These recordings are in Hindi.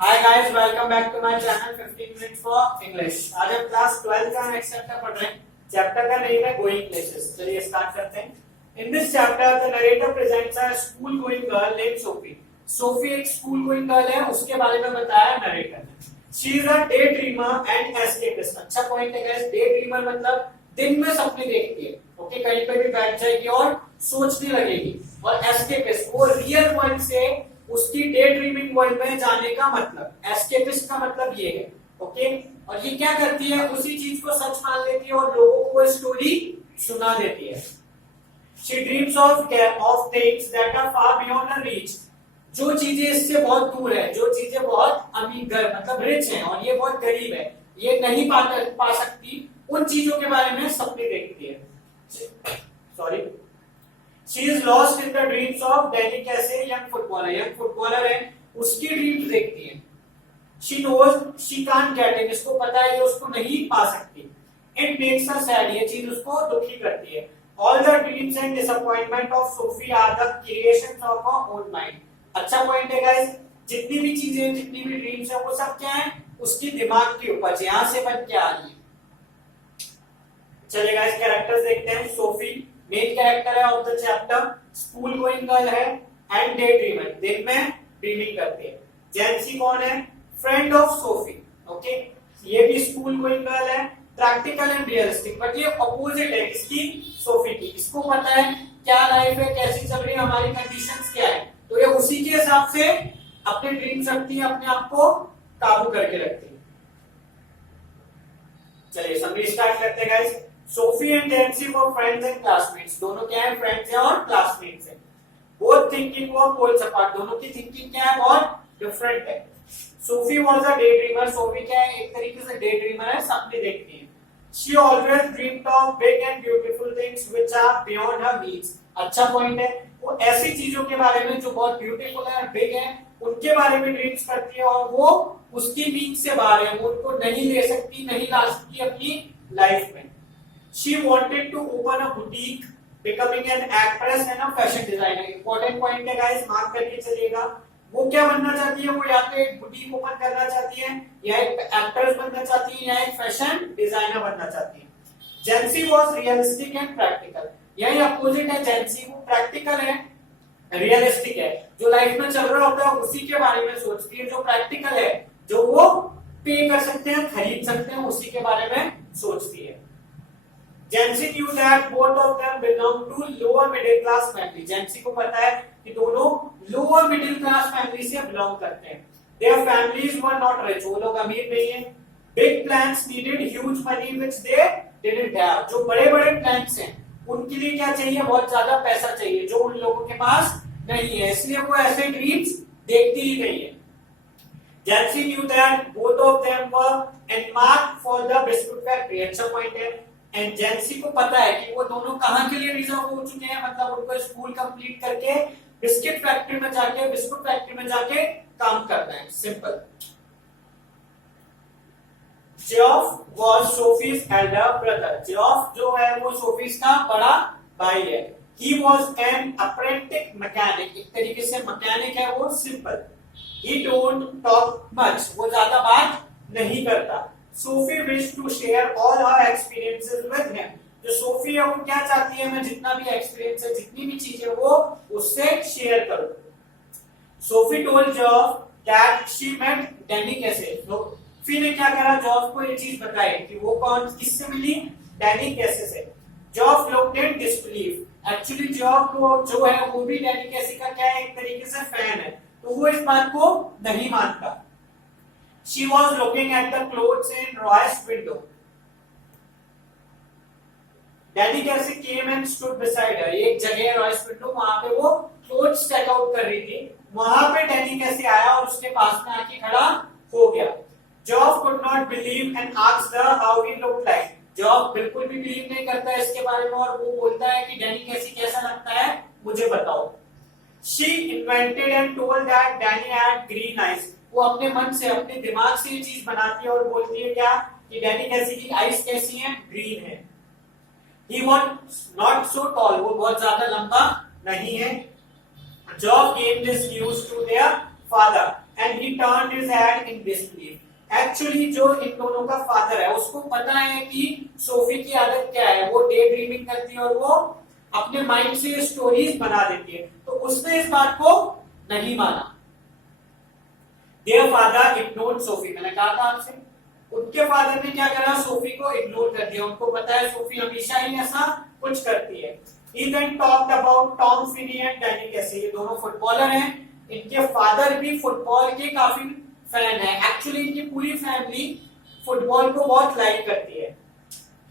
Hi guys, welcome back to my channel 15 minutes for English. आज हम क्लास 12 का नेक्स्ट चैप्टर पढ़ रहे हैं। चैप्टर का नेम है गोइंग प्लेसेस। चलिए स्टार्ट करते हैं। In this chapter the narrator presents a school going girl named Sophie. Sophie एक स्कूल गोइंग गर्ल है, उसके बारे में बताया नरेटर ने। She is a day dreamer and escapist. अच्छा पॉइंट है गाइस, डे ड्रीमर मतलब दिन में सपने देखती है। ओके, कहीं पे भी बैठ जाएगी और सोचने लगेगी। और एस्केपिस्ट वो रियल वर्ल्ड से उसकी डे ड्रीमिंग वर्ल्ड में जाने का मतलब, एस्केपिस्ट का मतलब ये है। ओके, और ये क्या करती है, उसी चीज को सच मान लेती है और लोगों को स्टोरी सुना देती है। She dreams of things that are far beyond her reach. जो चीजें इससे बहुत दूर है, जो चीजें बहुत अमीर मतलब रिच है और ये बहुत गरीब है, ये नहीं पा सकती, उन चीजों के बारे में सपने देखती है। Sorry, She is lost in the dreams of Danny Casey, young footballer है, उसकी ड्रीम्स देखती है। She knows she can't get him, इसको पता है ये उसको नहीं पा सकती। It makes her sad, ये चीज उसको दुखी करती है। All the dreams and disappointment of Sophie are the creations of her own mind। अच्छा पॉइंट है गाइस, जितनी भी चीजें, जितनी भी ड्रीम्स है, वो सब क्या है, उसकी दिमाग की उपज, यहां से बन के आ रही है। चलिए गाइस, कैरेक्टर्स देखते हैं। सोफी मेन कैरेक्टर है of the chapter, school going girl है एंड डे ड्रीमर, दिन में ड्रीमिंग करती है। जेंसी कौन है, फ्रेंड ऑफ सोफी। ओके, ये भी स्कूल गोइंग गर्ल है, प्रैक्टिकल एंड रियलिस्टिक, बट ये अपोजिट है इसकी, सोफी की। इसको पता है क्या लाइफ है, कैसी चल रही है, हमारी कंडीशंस क्या है, तो ये उसी के हिसाब से अपने ड्रीम्स रखती है, अपने आप को काबू करके रखती है। चलिए समरी स्टार्ट करते हैं गाइस। सोफी एंड जेंसी वो फ्रेंड्स एंड क्लासमेट्स, दोनों क्या है, फ्रेंड्स हैं और क्लासमेट्स हैं। बोथ थिंकिंग वो पोल्स अपार्ट, दोनों की थिंकिंग क्या है, बहुत डिफरेंट है। Sophie was a day dreamer, Sophie क्या है, एक तरीके से डे ड्रीमर है, सपने देखती है। She always dreamed of big and beautiful things which are beyond her means. अच्छा पॉइंट है, वो ऐसी चीजों के बारे में जो बहुत ब्यूटीफुल है और बिग है, उनके बारे में ड्रीम्स करती है और वो उसकी मींस से बाहर है, वो उनको नहीं ले सकती, नहीं ला सकती अपनी लाइफ में। She wanted to open a boutique, becoming an actress and a fashion designer। Important point है guys, मार्क करके चलिएगा। वो क्या बनना चाहती है, वो या तो एक बुटीक ओपन करना चाहती है, या एक एक्ट्रेस बनना चाहती है, या एक फैशन डिजाइनर बनना चाहती है। जेंसी वाज रियलिस्टिक एंड प्रैक्टिकल, यही अपोजिट है। जेंसी वो प्रैक्टिकल है, रियलिस्टिक है, जो लाइफ में चल रहा होता है उसी के बारे में सोचती है। जो प्रैक्टिकल है, जो वो पे कर सकते हैं, खरीद सकते हैं, उसी के बारे में सोचती है। जेंसी knew that both of them belong to lower middle class family। जेंसी को पता है कि दोनों lower middle class family से belong करते हैं। Their families were not rich, वो लोग अमीर नहीं हैं। Big plans needed huge money which they didn't have। जो बड़े-बड़े plans हैं, उनके लिए क्या चाहिए, बहुत ज्यादा पैसा चाहिए, जो उन लोगों के पास नहीं है, इसलिए वो ऐसे ड्रीम्स देखती ही नहीं है। जेंसी knew that both of them were earmarked for the biscuit factory। अच्छा पॉइंट है। एंड जेंसी को पता है कि वो दोनों कहां के लिए रिजर्व हो चुके हैं, मतलब उनको स्कूल कंप्लीट करके बिस्किट फैक्ट्री में जाके, बिस्कुट फैक्ट्री में जाके काम करना है। Simple. Geoff was Sophie's elder brother. Geoff जो है वो सोफीज का बड़ा भाई है। He was an apprentice mechanic, एक तरीके से मैकेनिक है वो। Simple. He don't talk much, वो ज्यादा बात नहीं करता। Sophie wish to share all her experiences with him. जो सोफी है वो क्या चाहती है, मैं जितना भी एक्सपीरियंस है, जितनी भी चीजें वो उससे शेयर करूं। Sophie told Geoff that she met Danny Casey. Sophie ने क्या करा, जेफ को ये चीज बताई कि वो कौन, किससे मिली, डैनी कैसे से। Jeff looked in disbelief. Actually Jeff को जो है वो भी डैनी कैसे का क्या है, एक तरीके से फैन है, तो वो इस बात को नहीं मानता। She was looking at the clothes in Roy's window. Danny कैसे came and stood beside her। एक जगह है रॉयस विंडो, वहां पे वो क्लोथ्स चेक आउट कर रही थी, वहां पे डैनी कैसे आया और उसके पास में आके खड़ा हो गया। Geoff could not believe and asked her how he looked like। Geoff बिल्कुल भी बिलीव नहीं करता है इसके बारे में और वो बोलता है कि डैनी कैसे कैसा लगता है, मुझे बताओ। She invented and told that Danny had green eyes। वो अपने मन से, अपने दिमाग से ये चीज बनाती है और बोलती है क्या, कि डैनी कैसी की आईज कैसी हैं, ग्रीन है। He was not so tall, वो बहुत ज्यादा लंबा नहीं है। Geoff gave this news to their father and he turned his his head in disbelief. Actually जो इन दोनों का फादर है उसको पता है कि सोफी की आदत क्या है, वो डे ड्रीमिंग करती है और वो अपने माइंड से स्टोरीज बना देती है, तो उसने इस बात को नहीं माना। Their father ignored सोफी, मैंने कहा था आपसे, उनके फादर ने क्या करा, सोफी को इग्नोर कर दिया। उनको पता है सोफी हमेशा ही ऐसा कुछ करती है। He then talked about Tom Finney and Danny Casey, ये दोनों फुटबॉलर हैं, इनके फादर भी फुटबॉल के काफी फैन है। एक्चुअली इनकी पूरी फैमिली फुटबॉल को बहुत लाइक करती है।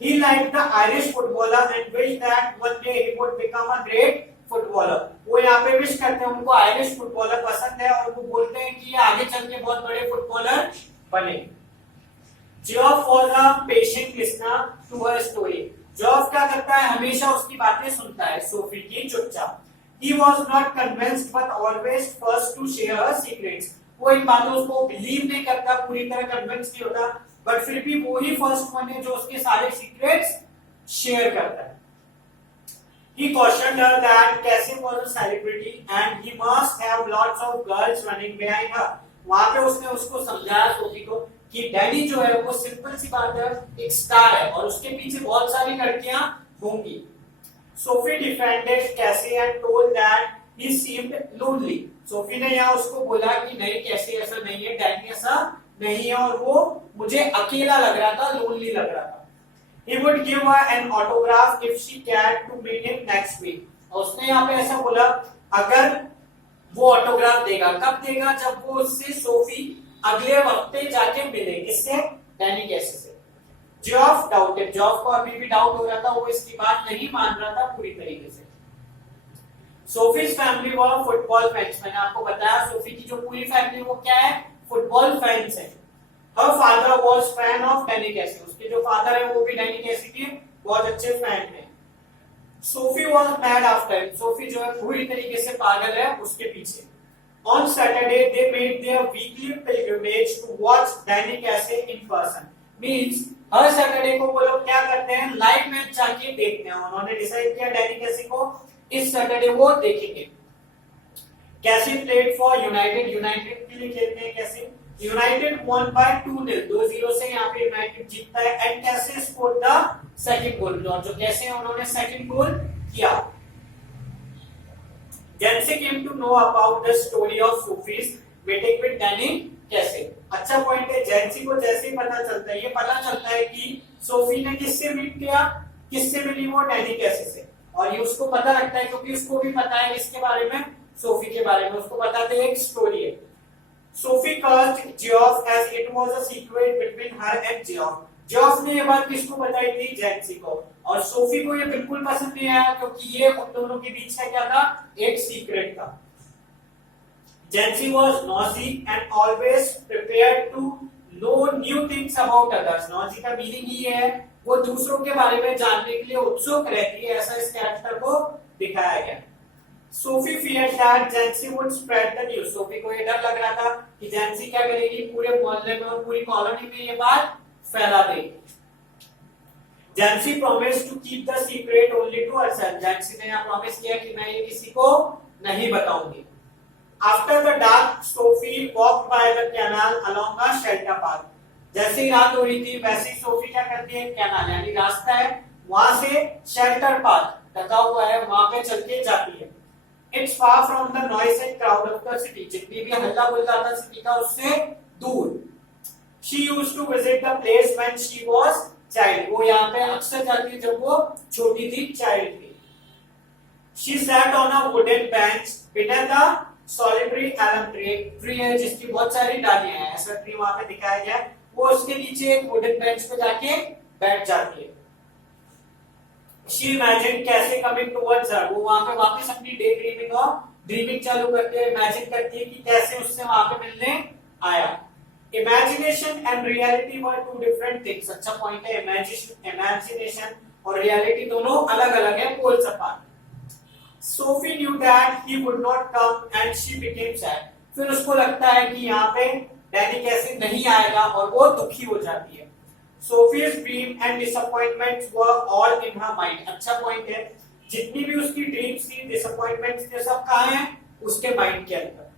He liked the Irish footballer and wished that one day he would become a great footballer. वो यहाँ पे विश करते हैं, उनको आयरिश फुटबॉलर पसंद है और वो बोलते हैं कि ये आगे चल के बहुत बड़े फुटबॉलर बने। Geoff was a patient listener to her story. Geoff क्या करता है, हमेशा उसकी बातें सुनता है, सोफी की चुपचाप। He was not convinced but always first to share her secrets. वो इन बातों को बिलीव नहीं करता, पूरी तरह कन्विंस नहीं होता, बट फिर भी वो ही फर्स्ट वन है जो उसके सारे सीक्रेट्स शेयर करता है। He cautioned her that Cassie was a celebrity and he must have lots of girls running behind her. वहां पे उसने उसको समझाया सोफी को कि डैनी जो है वो सिंपल सी बात है, एक स्टार है और उसके पीछे बहुत सारी लड़कियां होंगी। सोफी डिफेंडेड कैसी and told that he seemed lonely. Sophie ने यहाँ उसको बोला कि नहीं, कैसे ऐसा नहीं है, डैनी ऐसा नहीं है और वो मुझे अकेला लग रहा था, लोनली लग रहा था। He would give her an autograph if she cared to meet him next week. और उसने यहाँ पे ऐसा बोला, अगर वो ऑटोग्राफ देगा, कब देगा, जब वो उससे सोफी अगले हफ्ते जाके मिले, किससे, डैनी कैसे से। जॉफ डाउटेड, जॉफ को अभी भी डाउट हो रहा था, वो इसकी बात नहीं मान रहा था पूरी तरीके से। सोफीज फैमिली वो फुटबॉल फैंस, मैंने आपको बताया सोफी की जो पूरी फैमिली वो क्या है, फुटबॉल फैंस है। Her father was fan of Danny Casey, उसके जो फादर है वो भी डैनी कैसी के बहुत अच्छे फैन हैं। Sophie was mad after him, Sophie जो है पूरी तरीके से पागल है उसके पीछे। On Saturday they made their weekly pilgrimage to watch Danny Casey in person. Means her Saturday को वो लोग क्या करते हैं, लाइव मैच जाके देखते हैं। उन्होंने डिसाइड किया डैनी कैसी को इस सैटरडे वो देखेंगे। कैसी प्लेड फॉर यूनाइटेड, यूनाइटेड के लिए खेलते हैं कैसी। यूनाइटेड won by 2-0, 2-0 से यहाँ पे यूनाइटेड जीतता है। एंड कैसे स्कोर्ड द सेकंड गोल, जो कैसे उन्होंने सेकंड गोल किया। Jency came to know about the story of Sophie's meeting with Danny कैसे। अच्छा पॉइंट है, जेंसी को जैसे ही पता चलता है, ये पता चलता है कि सोफी ने किससे मीट किया, किससे मिली, वो डैनी कैसे से। और ये उसको पता लगता है क्योंकि उसको भी पता है इसके बारे में, सोफी के बारे में उसको पता था, एक स्टोरी है। Sophie cursed Geoff as it was a secret between her and Geoff. Geoff ने ये बात किसको बताई थी, जेंसी को, और सोफी को ये बिल्कुल पसंद नहीं आया क्योंकि ये उन दोनों के बीच का क्या था, एक सीक्रेट था। Jancy was nosy and always prepared to know new things about others. Nosy का मीनिंग ही है वो दूसरों के बारे में जानने के लिए उत्सुक रहती है, ऐसा इस कैरेक्टर को दिखाया गया। Sophie feared that Jancy would spread the news. Sophie को ये डर लग रहा था कि जेंसी क्या करेगी, पूरे मोहल्ले में और पूरी कॉलोनी में ये बात फैला देगी। Jancy promised to keep the secret only to herself. जेंसी ने यहाँ प्रॉमिस किया कि मैं ये किसी को नहीं बताऊंगी। After the dark, Sophie walked by the canal along a shelter path. जैसे ही रात हो रही थी वैसे ही सोफी क्या करती है, कैनाल यानी रास्ता है, वहां से शेल्टर पाथ ढका हुआ है, वहां पे चल के जाती है। It's far from the noise and crowd of the city. जितनी भी हल्ला गुल्ला था सिटी का उससे दूर। She used to visit the place when she was child. वो यहाँ पे अक्सर जाती है जब वो छोटी थी, चाइल्ड थी। She sat on a wooden bench beneath the solitary elm tree. Tree है जिसकी बहुत सारी डालियां हैं, ऐसा ट्री वहां पे दिखाया गया है। वो उसके नीचे एक वुडन बेंच पे जाके बैठ जाती है। She imagined कैसे coming towards her. वो वहां पे वापस अपनी डे ड्रीमिंग और ड्रीमिंग चालू करती है, इमेजिन करती है कि कैसे उससे वहां पे मिलने आया। Imagination and reality were two different things. अच्छा पॉइंट है, imagination और reality दोनों अलग अलग है, poles apart. Sophie knew that he would not come and she became sad. फिर उसको लगता है कि यहाँ पे डैनी कैसे नहीं आएगा और वो दुखी हो जाती है। Sophie's dream and disappointments were all in her mind. अच्छा पॉइंट है, जितनी भी उसकी ड्रीम्स थी, डिसअपॉइंटमेंट्स थे, सब कहाँ हैं, उसके माइंड के अंदर।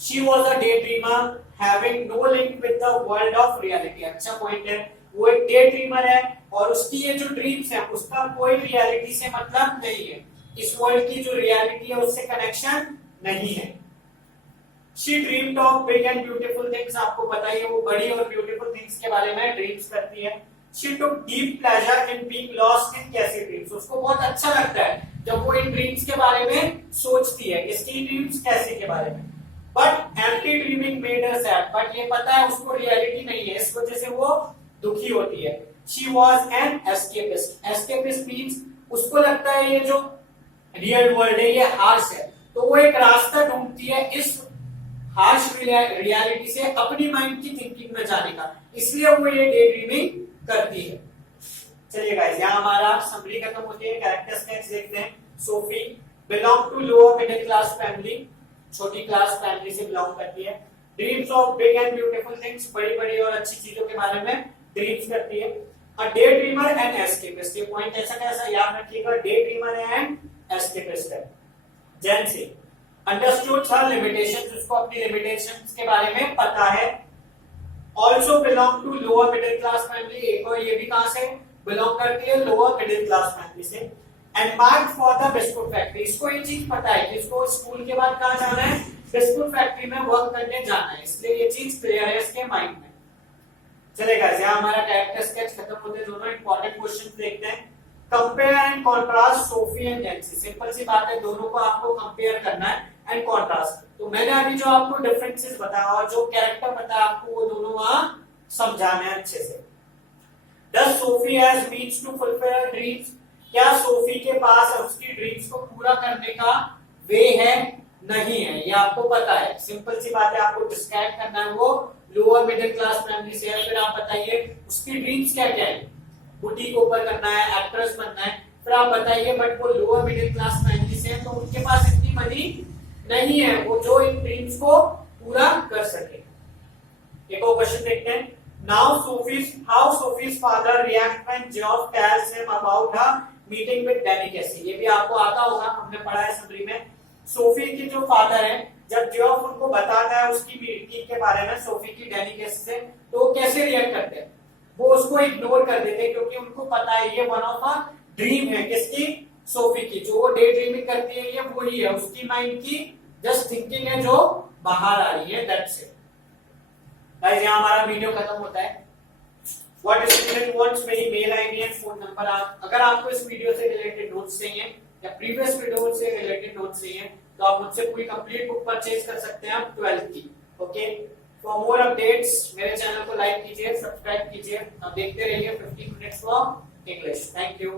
She was a day dreamer having no link with the world of reality. अच्छा पॉइंट है, वो एक डे ड्रीमर है और उसकी ये जो ड्रीम्स है उसका कोई रियलिटी से मतलब नहीं है, इस वर्ल्ड की जो रियलिटी है उससे कनेक्शन नहीं है। She dreamed of big and beautiful things, आपको पता ही है वो बड़ी और ब्यूटीफुल थिंग्स के बारे में ड्रीम्स करती है। She took deep pleasure in being lost in कैसी ड्रीम्स, उसको बहुत अच्छा लगता है जब वो इन ड्रीम्स के बारे में सोचती है, इसकी ड्रीम्स कैसे के बारे में। But empty dreaming made her sad, but ये पता है उसको रियलिटी नहीं है, इस वजह से वो दुखी होती है। She was an escapist, escapist means उसको लगता है ये जो रियल वर्ल्ड है ये हार्श है, तो वो एक रास्ता ढूंढती है इस हार्श रियलिटी से अपनी माइंड की थिंकिंग में जाने का, इसलिए वो ये डे ड्रीमिंग करती है। चलिए गाइस, यहाँ हमारा समरी खत्म होती है। कैरेक्टर स्केच देखते हैं। Sophie belong to lower middle class family, छोटी क्लास फैमिली से बिलोंग करती है। Dreams of big and beautiful things, बड़ी बड़ी और अच्छी चीजों के बारे में ड्रीम्स करती है। अ डे ड्रीमर एंड एस्केपिस्ट, ये पॉइंट ऐसा कैसा याद रखिएगा, डे ड्रीमर एंड एस्केपिस्ट है। जेंसी अंडरस्टूड हर लिमिटेशंस, उसको अपनी लिमिटेशंस के बारे में पता है। Also belong to lower middle class family, एक और ये भी कहां से बिलोंग करती है, लोअर मिडिल क्लास फैमिली से। And marked for the biscuit factory, इसको ये चीज पता है कि इसको स्कूल के बाद कहां जाना है, बिस्कुट फैक्ट्री में वर्क करने जाना है, इसलिए ये चीज क्लियर है इसके माइंड में। चलेगा, यहाँ हमारा कैरेक्टर स्केच खत्म होते हैं। दोनों इंपॉर्टेंट क्वेश्चन देखते हैं। Compare and contrast Sophie and Jency, simple सी बात है, दोनों को आपको कंपेयर करना है एंड कॉन्ट्रास्ट। तो मैंने अभी जो आपको डिफरेंसेस बताया और जो कैरेक्टर बताया आपको वो दोनों वहां समझाने हैं अच्छे से। Does Sophie has means to fulfill her dreams, क्या सोफी के पास उसकी ड्रीम्स को पूरा करने का वे है, नहीं है, ये आपको पता है। सिंपल सी बात है, आपको डिस्क्राइब करना है, वो लोअर मिडिल क्लास फैमिली से है। फिर आप बताइए उसकी ड्रीम्स क्या क्या है, बुटीक ओपन करना है, एक्ट्रेस बनना है, फिर आप बताइए। बट वो लोअर मिडिल क्लास फैमिली से है तो उनके पास इतनी मनी नहीं है वो जो इन ड्रीम्स को पूरा कर सके। एक और क्वेश्चन देखते हैं। Now how Sophie's father react when job tells him about her meeting with Danny Casey, ये भी आपको आता होगा, हमने पढ़ा है समरी में। सोफी की जो फादर है, जब जॉब उनको बताता है उसकी मीटिंग के बारे में सोफी की डैनी कैसी से, तो वो कैसे रिएक्ट करते हैं, वो उसको इग्नोर कर देते हैं क्योंकि उनको पता है ये वन ऑफ अ ड्रीम है, किसकी, सोफी की। जो वो डे ड्रीमिंग करती है ये वही है, उसकी माइंड की जस्ट थिंकिंग है जो बाहर आ रही है, दैट्स इट। गाइस, यहाँ हमारा वीडियो खत्म होता है। व्हाट स्टूडेंट वांट्स, मेरी mail ID and phone number. अगर आपको इस वीडियो से रिलेटेड नोट्स चाहिए या प्रीवियस वीडियो से रिलेटेड नोट्स चाहिए तो आप मुझसे पूरी कंप्लीट बुक परचेज कर सकते हैं आप 12th की। ओके, फॉर मोर अपडेट्स मेरे चैनल को लाइक कीजिए, सब्सक्राइब कीजिए। आप देखते रहिए 15 minutes for English. Thank you.